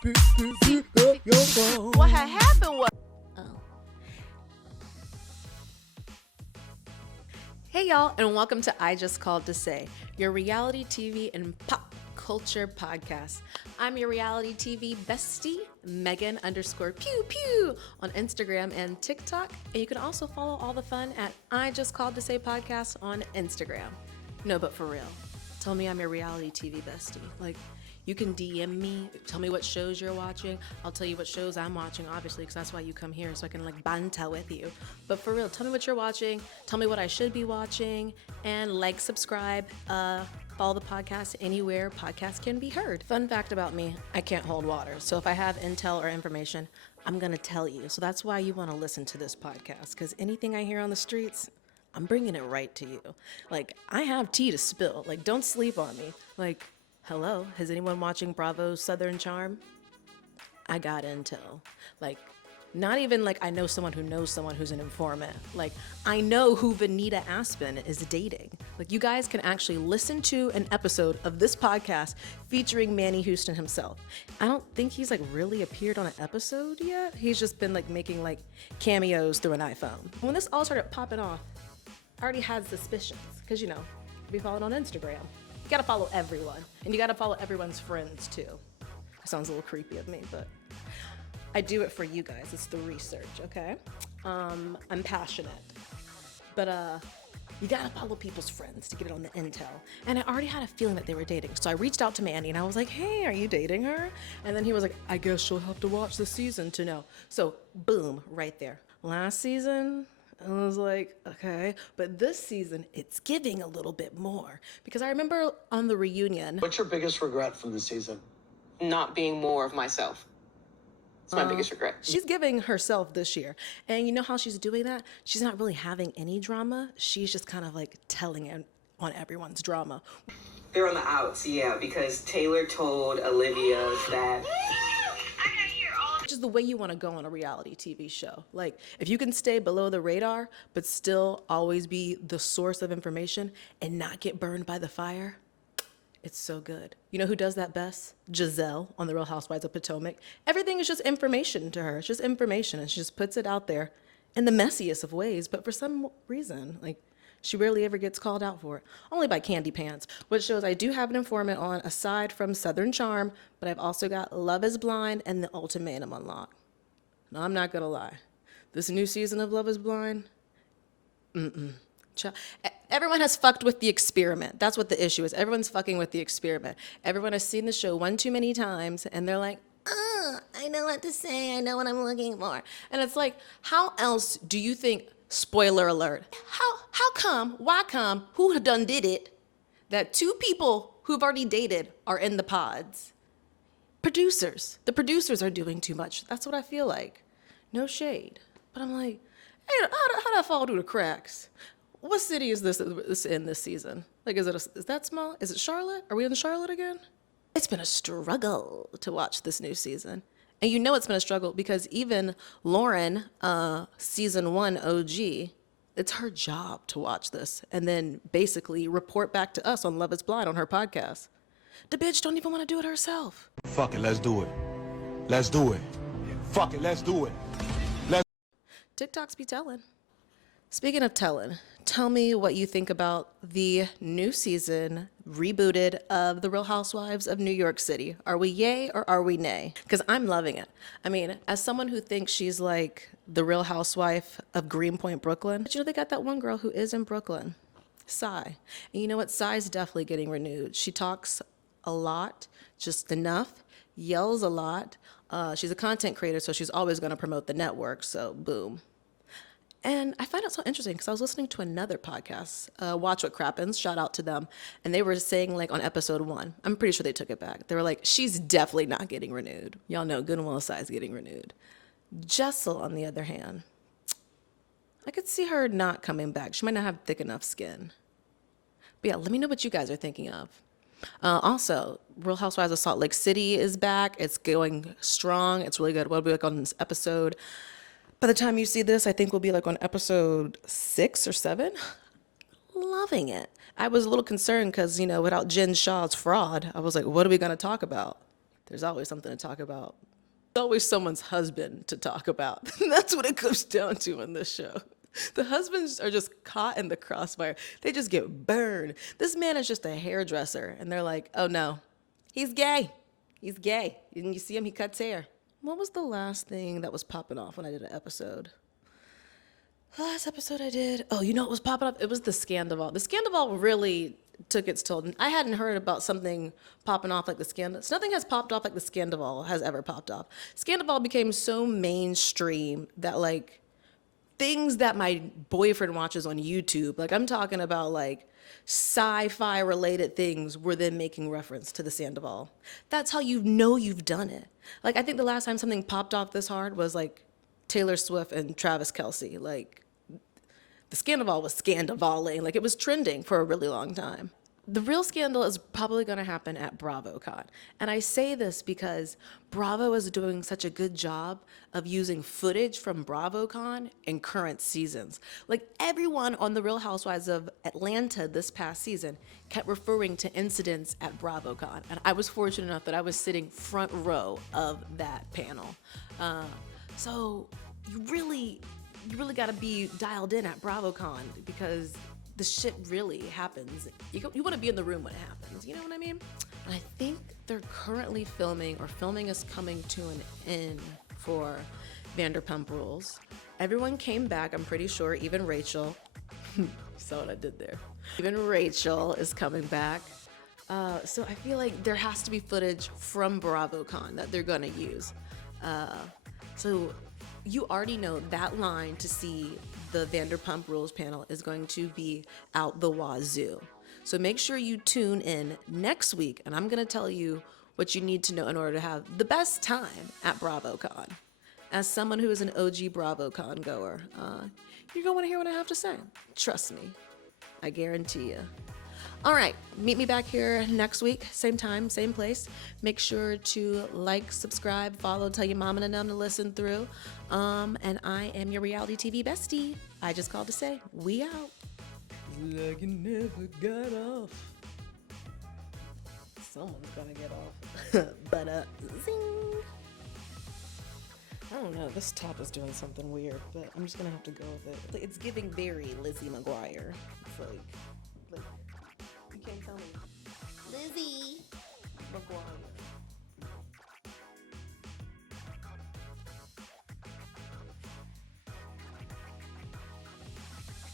What had happened was... Hey y'all, and welcome to I Just Called to Say, your reality TV and pop culture podcast. I'm your reality TV bestie, Megan_Pew on Instagram and TikTok. And you can also follow all the fun at I Just Called to Say podcast on Instagram. No, but for real, tell me I'm your reality TV bestie. Like, you can DM me, tell me what shows you're watching. I'll tell you what shows I'm watching, obviously, because that's why you come here, so I can like banter with you. But for real, tell me what you're watching, tell me what I should be watching, and like, subscribe, follow the podcast anywhere podcasts can be heard. Fun fact about me, I can't hold water. So if I have intel or information, I'm gonna tell you. So that's why you wanna listen to this podcast, because anything I hear on the streets, I'm bringing it right to you. Like, I have tea to spill. Like, don't sleep on me. Like, hello, has anyone watching Bravo's Southern Charm? I got intel. Like, not even like I know someone who knows someone who's an informant. Like, I know who Vanita Aspen is dating. Like, you guys can actually listen to an episode of this podcast featuring Manny Houston himself. I don't think he's like really appeared on an episode yet. He's just been like making like cameos through an iPhone. When this all started popping off, I already had suspicions, because you know, we followed on Instagram. You gotta follow everyone, and you gotta follow everyone's friends too. It sounds a little creepy of me, but I do it for you guys. It's the research, okay? I'm passionate, but you gotta follow people's friends to get it on the intel. And I already had a feeling that they were dating, so I reached out to Mandy and I was like, "Hey, are you dating her?" And then he was like, "I guess she'll have to watch the season to know." So boom, right there. Last season, I was like, okay, but this season, it's giving a little bit more. Because I remember on the reunion... What's your biggest regret from the season? Not being more of myself. It's my biggest regret. She's giving herself this year. And you know how she's doing that? She's not really having any drama. She's just kind of like telling it on everyone's drama. They're on the outs, yeah, because Taylor told Olivia that... Which is the way you want to go on a reality TV show. Like, if you can stay below the radar, but still always be the source of information and not get burned by the fire, it's so good. You know who does that best? Giselle on The Real Housewives of Potomac. Everything is just information to her. It's just information, and she just puts it out there in the messiest of ways, but for some reason, like, she rarely ever gets called out for it. Only by Candy Pants, which shows I do have an informant on aside from Southern Charm, but I've also got Love is Blind and The Ultimatum on lock. Now, I'm not gonna lie. This new season of Love is Blind, everyone has fucked with the experiment. That's what the issue is. Everyone's fucking with the experiment. Everyone has seen the show one too many times, and they're like, I know what to say. I know what I'm looking for. And it's like, how else do you think... Spoiler alert. How come, why come, who done did it, that two people who've already dated are in the pods? Producers. The producers are doing too much. That's what I feel like. No shade. But I'm like, hey, how'd that fall through the cracks? What city is this in this season? Like, is that small? Is it Charlotte? Are we in Charlotte again? It's been a struggle to watch this new season. And you know it's been a struggle because even Lauren, season 1 OG, it's her job to watch this and then basically report back to us on Love is Blind on her podcast. The bitch don't even want to do it herself. Fuck it, let's do it. Let's do it. Fuck it, let's do it. TikToks be telling. Speaking of telling, tell me what you think about the new season, rebooted, of The Real Housewives of New York City. Are we yay or are we nay? Because I'm loving it. I mean, as someone who thinks she's like the Real Housewife of Greenpoint, Brooklyn, but you know, they got that one girl who is in Brooklyn, Sai. And you know what? Sai's definitely getting renewed. She talks a lot, just enough, yells a lot. She's a content creator, so she's always going to promote the network, so boom. And I find it so interesting because I was listening to another podcast, Watch What Crappens, shout out to them. And they were saying, like, on episode 1, I'm pretty sure they took it back. They were like, she's definitely not getting renewed. Y'all know Good and Well Size getting renewed. Jessel, on the other hand, I could see her not coming back. She might not have thick enough skin. But yeah, let me know what you guys are thinking of. Also, Real Housewives of Salt Lake City is back. It's going strong. It's really good. We'll be like on this episode. By the time you see this, I think we'll be like on episode 6 or 7. Loving it. I was a little concerned because, you know, without Jen Shaw's fraud, I was like, what are we going to talk about? there's always something to talk about. There's always someone's husband to talk about. That's what it comes down to in this show. The husbands are just caught in the crossfire. They just get burned. This man is just a hairdresser, and they're like, oh no, he's gay. He's gay. And you see him, he cuts hair. What was the last thing that was popping off when I did an episode? Last episode I did, oh, you know what was popping up? It was the Scandival. The Scandival really took its toll. I hadn't heard about something popping off like the Scandival. Nothing has popped off like the Scandival has ever popped off. Scandival became so mainstream that like things that my boyfriend watches on YouTube, like I'm talking about like sci-fi related things, were then making reference to the Sandoval. That's how you know you've done it. Like I think the last time something popped off this hard was like Taylor Swift and Travis Kelce. Like the Scandival was scandivaling. Like it was trending for a really long time. The real scandal is probably going to happen at BravoCon. And I say this because Bravo is doing such a good job of using footage from BravoCon in current seasons. Like everyone on The Real Housewives of Atlanta this past season kept referring to incidents at BravoCon. And I was fortunate enough that I was sitting front row of that panel. So you really got to be dialed in at BravoCon because the shit really happens. You want to be in the room when it happens. You know what I mean? And I think they're currently filming, or filming is coming to an end for Vanderpump Rules. Everyone came back, I'm pretty sure, even Rachel. Saw what I did there. Even Rachel is coming back. So I feel like there has to be footage from BravoCon that they're gonna use. So you already know that line to see the Vanderpump Rules panel is going to be out the wazoo. So make sure you tune in next week, and I'm going to tell you what you need to know in order to have the best time at BravoCon. As someone who is an OG BravoCon goer, you're going to want to hear what I have to say. Trust me. I guarantee you. All right, meet me back here next week, same time, same place. Make sure to like, subscribe, follow, tell your mom and them to listen through. And I am your reality TV bestie. I just called to say, we out. Like you never got off. Someone's gonna get off. But, zing. I don't know, this top is doing something weird, but I'm just gonna have to go with it. It's giving very Lizzie McGuire. It's like, you can't tell me. Lizzie McGuire.